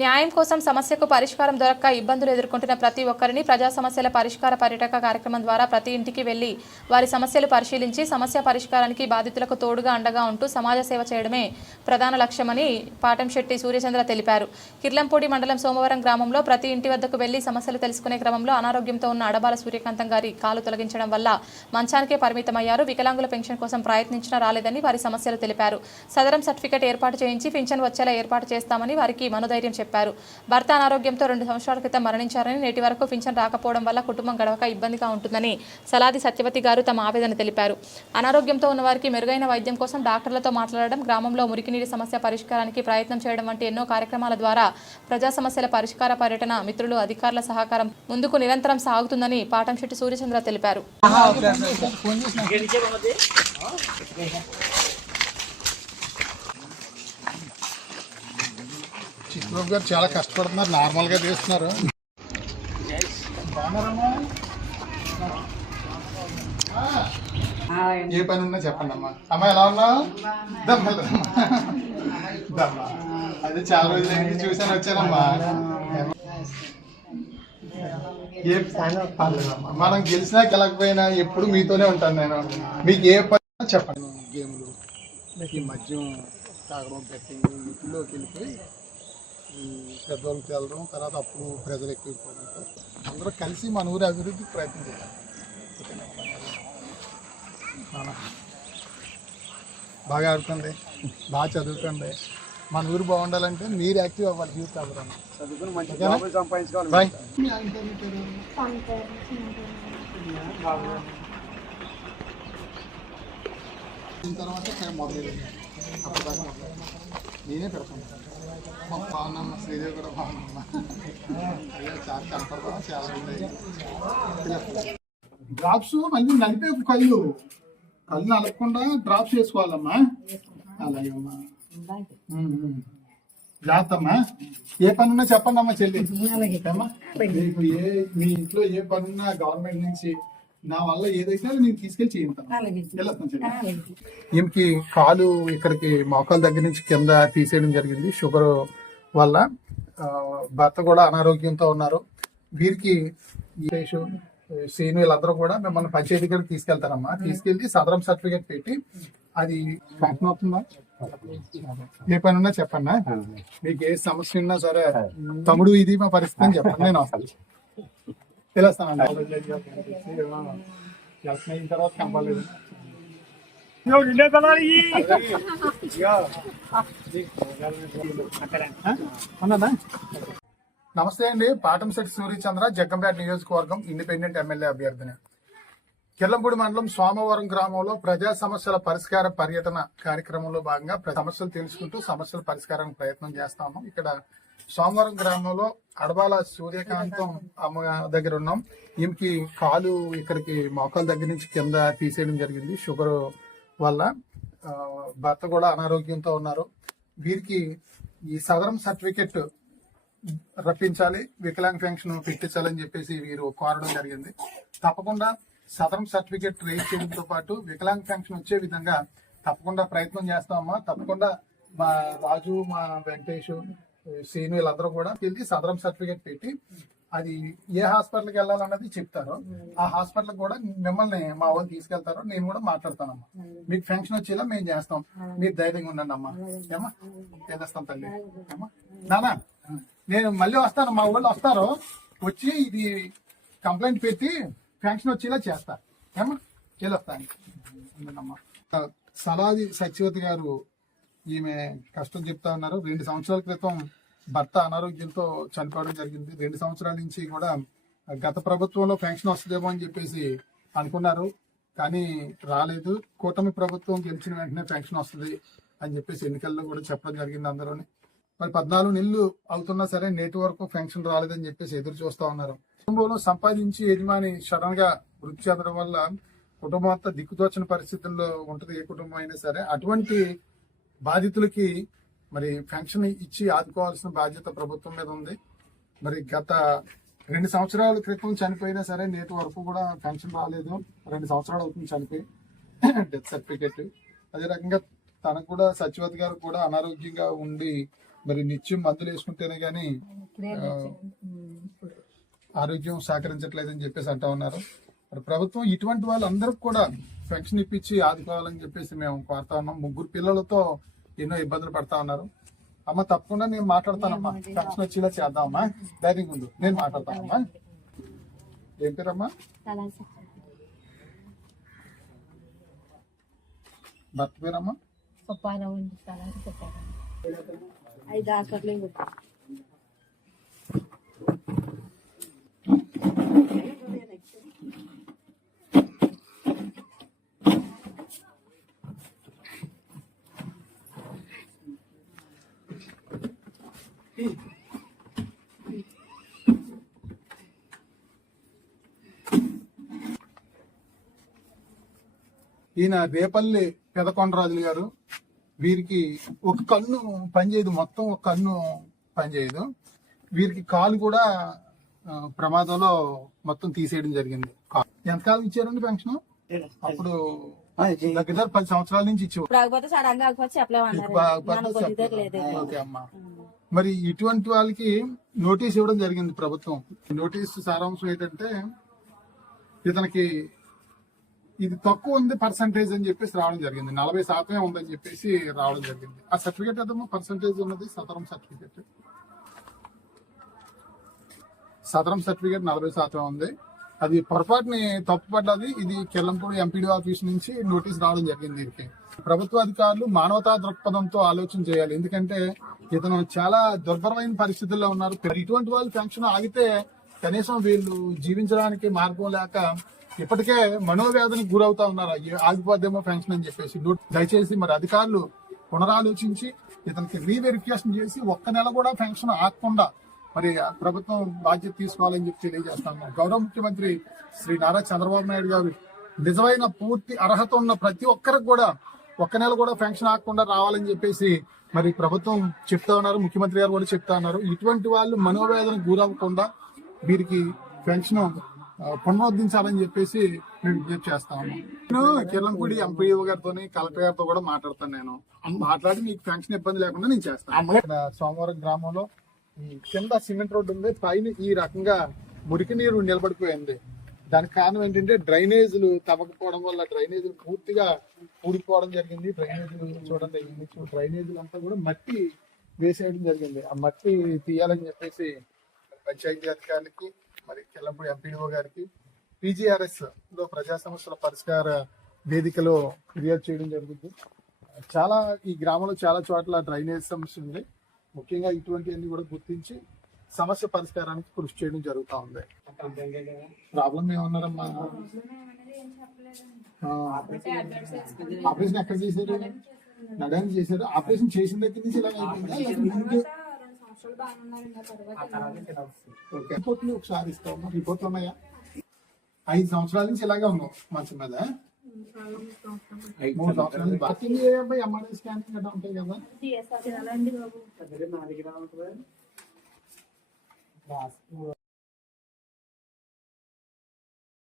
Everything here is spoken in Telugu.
న్యాయం కోసం సమస్యకు పరిష్కారం దొరక్క ఇబ్బందులు ఎదుర్కొంటున్న ప్రతి ఒక్కరిని ప్రజా సమస్యల పరిష్కార పర్యటక కార్యక్రమం ద్వారా ప్రతి ఇంటికి వెళ్ళి వారి సమస్యలు పరిశీలించి సమస్య పరిష్కారానికి బాధితులకు తోడుగా అండగా ఉంటూ సమాజ సేవ చేయడమే ప్రధాన లక్ష్యమని పాటంశెట్టి సూర్యచంద్ర తెలిపారు. కిర్లంపూడి మండలం సోమవారం గ్రామంలో ప్రతి ఇంటి వద్దకు వెళ్ళి సమస్యలు తెలుసుకునే క్రమంలో అనారోగ్యంతో ఉన్న అడబాల సూర్యకాంతం గారి కాలు తొలగించడం వల్ల మంచానికే పరిమితమయ్యారు. వికలాంగుల పెన్షన్ కోసం ప్రయత్నించినా రాలేదని వారి సమస్యలు తెలిపారు. సదరం సర్టిఫికెట్ ఏర్పాటు చేయించి పింఛన్ వచ్చేలా ఏర్పాటు చేస్తామని వారికి మనోధైర్యం చెప్పారు. చెప్పారు. భర్త అనారోగ్యంతో రెండు సంవత్సరాల క్రితం మరణించారని నేటి వరకు పింఛన్ రాకపోవడం వల్ల కుటుంబం గడవక ఇబ్బందిగా ఉంటుందని సలాది సత్యవతి గారు తమ ఆవేదన తెలిపారు. అనారోగ్యంతో ఉన్న వారికి మెరుగైన వైద్యం కోసం డాక్టర్లతో మాట్లాడడం గ్రామంలో మురికినీటి సమస్య పరిష్కారానికి ప్రయత్నం చేయడం వంటి ఎన్నో కార్యక్రమాల ద్వారా ప్రజా సమస్యల పరిష్కార పర్యటన మిత్రులు అధికారుల సహకారం ముందుకు నిరంతరం సాగుతుందని పాటంశెట్టి సూర్యచంద్ర తెలిపారు. చిత్రబాబు గారు చాలా కష్టపడుతున్నారు నార్మల్గా చేస్తున్నారు. ఏ పని ఉన్నా చెప్పండి అమ్మా. అమ్మా ఎలా ఉన్నావు? దమ్మా, దమ్మా. అదే చాలా రోజులు చూసాను వచ్చానమ్మా. ఏ పర్లేదమ్మా. మనం గెలిచినా గెలకపోయినా ఎప్పుడు మీతోనే ఉంటాను నేను. మీకు ఏ పని ఉన్నా చెప్పండి. గేమ్లు ఈ మద్యం తాగడం బెట్టింగ్ వీటిలోకి వెళ్ళిపోయి ఈ పెద్దవాళ్ళకి వెళ్ళడం తర్వాత అప్పుడు ప్రజలు ఎక్కువైపోవడంతో అందరూ కలిసి మన ఊరి అభివృద్ధికి ప్రయత్నం చేయాలి? బాగా ఆడుకోండి బాగా చదువుకోండి. మన ఊరు బాగుండాలంటే మీరు యాక్టివ్ అవ్వాలి యూత్? దీని తర్వాత నేనే పెడతాను. బాగున్నామ్మ శ్రీదేవి కూడా బాగున్నామ్మ అయ్యో చాలా కనపడదా చాలా ఉన్నాయి డ్రాప్స్ మళ్ళీ నలిపే కళ్ళు. కళ్ళు నలపకుండా డ్రాప్స్ వేసుకోవాలమ్మా. అలాగే అమ్మా. ఏ పని ఉన్నా చెప్పండి అమ్మా చెల్లి? మీకు ఏ మీ ఇంట్లో ఏ పని ఉన్నా గవర్నమెంట్ నుంచి నా వల్ల ఏదైతే నేను తీసుకెళ్ళి చేయించాను ఈమెకి కాలు ఇక్కడికి మోకాల దగ్గర నుంచి కింద తీసేయడం జరిగింది. షుగర్ వల్ల ఆ, భర్త కూడా అనారోగ్యంతో ఉన్నారు. వీరికి శ్రీను వీళ్ళందరూ కూడా మిమ్మల్ని పంచాయతీ గారికి తీసుకెళ్తారమ్మా. తీసుకెళ్ళి సదరం సర్టిఫికేట్ పెట్టి అది అవుతుందా? ఏ పని ఉన్నా చెప్పండి మీకు ఏ సమస్య ఉన్నా సరే తమ్ముడు ఇది మా పరిస్థితి అని చెప్పండి. నేను వస్తాను తెలుస్తానండి అయిన తర్వాత ఉన్నదా? నమస్తే అండి. పాటంశెట్టి సూర్యచంద్ర జగ్గంపేట నియోజకవర్గం ఇండిపెండెంట్ ఎమ్మెల్యే అభ్యర్థిని. కిర్లంపూడి మండలం సోమవరం గ్రామంలో ప్రజా సమస్యల పరిష్కార పర్యటన కార్యక్రమంలో భాగంగా సమస్యలు తెలుసుకుంటూ సమస్యల పరిష్కారానికి ప్రయత్నం చేస్తాము ఇక్కడ సోమవారం గ్రామంలో అడబాల సూర్యకాంతం అమ్మ దగ్గర ఉన్నాం. ఈమెకి కాలు ఇక్కడికి మోకాల దగ్గర నుంచి కింద తీసేయడం జరిగింది షుగర్ వల్ల. భర్త కూడా అనారోగ్యంతో ఉన్నారు. వీరికి ఈ సదరం సర్టిఫికెట్ రప్పించాలి వికలాంగ్ పెన్షన్ పెట్టించాలని చెప్పేసి వీరు కోరడం జరిగింది. తప్పకుండా సదరం సర్టిఫికెట్ రేజ్ చేయడంతో పాటు వికలాంగ్ పెన్షన్ వచ్చే విధంగా తప్పకుండా ప్రయత్నం చేస్తామమ్మా. తప్పకుండా మా రాజు మా వెంకటేష్ శ్రీను వీళ్ళందరూ కూడా వెళ్ళి సదరం సర్టిఫికేట్ పెట్టి అది ఏ హాస్పిటల్కి వెళ్ళాలన్నది చెప్తారు. ఆ హాస్పిటల్ కూడా మిమ్మల్ని మా వాళ్ళు తీసుకెళ్తారు నేను కూడా మాట్లాడతానమ్మా. మీకు పెన్షన్ వచ్చేలా మేము చేస్తాం. మీరు ధైర్యంగా ఉండండి అమ్మా ఏమా చేస్తాం తల్లి. ఏమా నానా నేను మళ్ళీ వస్తాను. మా వాళ్ళు వస్తారు. వచ్చి ఇది కంప్లైంట్ పెట్టి పెన్షన్ వచ్చేలా చేస్తా. ఏమా వెళ్ళొస్తాను. సలాది సత్యవతి గారు ఈమె కష్టం చెప్తా ఉన్నారు. రెండు సంవత్సరాల క్రితం భర్త అనారోగ్యంతో చనిపోవడం జరిగింది. రెండు సంవత్సరాల నుంచి కూడా గత ప్రభుత్వంలో పెన్షన్ వస్తుందేమో అని చెప్పేసి అనుకున్నారు. కానీ రాలేదు. కూటమి ప్రభుత్వం గెలిచిన వెంటనే పెన్షన్ వస్తుంది అని చెప్పేసి ఎన్నికల్లో కూడా చెప్పడం జరిగింది అందరూని. మరి పద్నాలుగు నెలలు అవుతున్నా సరే నేటి వరకు పెన్షన్ రాలేదని చెప్పేసి ఎదురు చూస్తా ఉన్నారు. కుటుంబంలో సంపాదించి యజమాని సడన్గా వృత్తి చెందడం వల్ల కుటుంబం అంతా దిక్కుతోచని పరిస్థితుల్లో ఉంటది ఏ కుటుంబం అయినా సరే. అటువంటి బాధితులకి మరి పెన్షన్ ఇచ్చి ఆదుకోవాల్సిన బాధ్యత ప్రభుత్వం మీద ఉంది. మరి గత రెండు సంవత్సరాల క్రితం చనిపోయినా సరే నేటి వరకు కూడా పెన్షన్ రాలేదు. రెండు సంవత్సరాలు అవుతుంది చనిపోయి. Death certificate. అదే రకంగా తనకు కూడా సచివతి గారు కూడా అనారోగ్యంగా ఉండి మరి నిత్యం మందులు వేసుకుంటేనే గానీ ఆ, ఆరోగ్యం సహకరించట్లేదని చెప్పేసి అంటా ఉన్నారు. మరి ప్రభుత్వం ఇటువంటి వాళ్ళందరికి కూడా పెన్షన్ ఇప్పించి ఆదుకోవాలని చెప్పేసి మేము కోరుతా ఉన్నాం. ముగ్గురు పిల్లలతో ఎన్నో ఇబ్బందులు పడతా ఉన్నారు. అమ్మ తప్పకుండా నేను మాట్లాడతానమ్మా. పెన్షన్ వచ్చేలా చేద్దామమ్మా ధైర్యం ఉంది నేను మాట్లాడతానమ్మా. ఏం పేరమ్మా? భర్త పేరమ్మా? ఐదు హాస్పిటల్ ఈయన రేపల్లి పెదకొండరాజులు గారు. వీరికి ఒక కన్ను పనిచేయదు మొత్తం ఒక కన్ను పనిచేయదు. వీరికి కాలు కూడా ప్రమాదంలో మొత్తం తీసేయడం జరిగింది. ఎంతకాలం ఇచ్చారండి పెన్షన్? అప్పుడు దగ్గర పది సంవత్సరాల నుంచి ఇచ్చేవారు. మరి ఇటువంటి వాళ్ళకి నోటీస్ ఇవ్వడం జరిగింది ప్రభుత్వం. నోటీస్ సారాంశం ఏంటంటే ఇతనికి ఇది తక్కువ ఉంది పర్సంటేజ్ అని చెప్పేసి రావడం జరిగింది. నలభై శాతమే ఉందని చెప్పేసి రావడం జరిగింది. ఆ సర్టిఫికేట్ ఏదమ్మా? పర్సంటేజ్ ఉన్నది? సదరం సర్టిఫికేట్ సదరం సర్టిఫికేట్ నలభై శాతం ఉంది. అది పొరపాటుని తప్పుపడ్డది ఇది కెల్లంపూడి ఎంపీడీ ఆఫీస్ నుంచి నోటీస్ రావడం జరిగింది దీనికి. ప్రభుత్వ అధికారులు మానవతా దృక్పథంతో ఆలోచన చేయాలి. ఎందుకంటే ఇతను చాలా దుర్భరమైన పరిస్థితుల్లో ఉన్నారు. ఇటువంటి వాళ్ళు పెన్షన్ ఆగితే కనీసం వీళ్ళు జీవించడానికి మార్గం లేక ఇప్పటికే మనోవేదనకు గురవుతా ఉన్నారు అయ్యో, ఆగిపోద్దేమో పెన్షన్ అని చెప్పేసి. దయచేసి మరి అధికారులు పునరాలోచించి ఇతనికి రీవెరిఫికేషన్ చేసి ఒక్క నెల కూడా పెన్షన్ ఆగకుండా మరి ప్రభుత్వం బాధ్యత తీసుకోవాలని చెప్పి తెలియజేస్తాను. గౌరవ ముఖ్యమంత్రి శ్రీ నారా చంద్రబాబు నాయుడు గారు నిజమైన పూర్తి అర్హత ఉన్న ప్రతి ఒక్కరికి కూడా ఒక్క నెల కూడా పెన్షన్ ఆగకుండా రావాలని చెప్పేసి మరి ప్రభుత్వం చెప్తా ఉన్నారు ముఖ్యమంత్రి గారు కూడా చెప్తా ఉన్నారు. ఇటువంటి వాళ్ళు మనోవేదనకు గురవ్వకుండా వీరికి పెన్షన్ పునరుద్ధరించాలని చెప్పేసి నేను విజ్ఞప్తి చేస్తా నేను కిరణ్పూడి ఎంపీఓ గారితో కలెక్టర్ గారితో కూడా మాట్లాడతాను నేను. మాట్లాడి మీకు పెన్షన్ ఇబ్బంది లేకుండా నేను చేస్తాను. సోమవారం గ్రామంలో కింద సిమెంట్ రోడ్డు ఉంది. పైన ఈ రకంగా మురికి నీరు నిలబడిపోయింది. దానికి కారణం ఏంటంటే డ్రైనేజీలు తవ్వకపోవడం వల్ల డ్రైనేజీలు పూర్తిగా ఊడిపోవడం జరిగింది. డ్రైనేజీలు చూడండి జరిగింది డ్రైనేజీలు అంతా కూడా మట్టి వేసేయడం జరిగింది. ఆ మట్టి తీయాలని చెప్పేసి పంచాయతీ అధికారులకి మరి కెల్లంపూడి ఎంపీడీఓ గారికి పీజీఆర్ఎస్లో ప్రజా సమస్యల పరిష్కార వేదికలో ఫిర్యాదు చేయడం జరుగుతుంది. చాలా ఈ గ్రామంలో చాలా చోట్ల డ్రైనేజ్ సమస్య ఉంది. ముఖ్యంగా ఇటువంటివన్నీ కూడా గుర్తించి సమస్య పరిష్కారానికి కృషి చేయడం జరుగుతూ ఉంది. ప్రాబ్లం ఏమన్నారమ్మా? ఆపరేషన్ ఎక్కడ చేశారు? నడానికి చేశారు? ఆపరేషన్ చేసిన దగ్గర నుంచి ఇలా రిపోర్ట్లు ఒకసారి ఇస్తామా రిపోర్ట్లు ఉన్నాయా? ఐదు సంవత్సరాల నుంచి ఇలాగే ఉన్నాం మంచం మీద మూడు సంవత్సరాల నుంచి ఎంఆర్ఐ స్కానింగ్ అట్లా ఉంటాయి కదా.